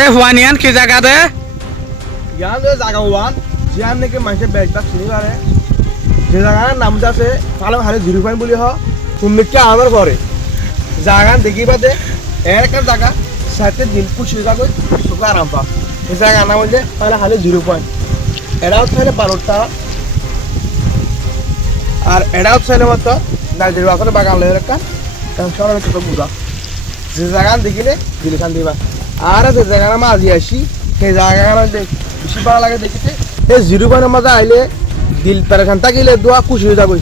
এ হুয়ানিয়ান কি জায়গা দে ইয়ান যে জায়গা ওয়ান জিয়ান নাকি মানুষের ব্যাগটা চিনি পারে যে জায়গার নামটা আছে পালং হারে 0 বলি হ তুমি কি আমার পরে জায়গা দেখিবা দে এর একটা জায়গা সাথে দিন খুশি যাবে সুখা আরাম পা এই জায়গা নাম হচ্ছে পালং হারে 0 এটাও তাহলে 12টা আর এটাও তাহলে মতো দার্জিলিং আসলে বাগান লয়ে রাখা কারণ সবাই ছোট বুঝা যে জায়গা দেখিলে দিলখান দিবা আর যে জায়গা মাঝি আসি সেই জায়গা বেশি ভালো লাগে দেখিতে এই 0 মজা আইলে দিল পেরেশান থাকিলে দোয়া খুশি হয়ে যাবে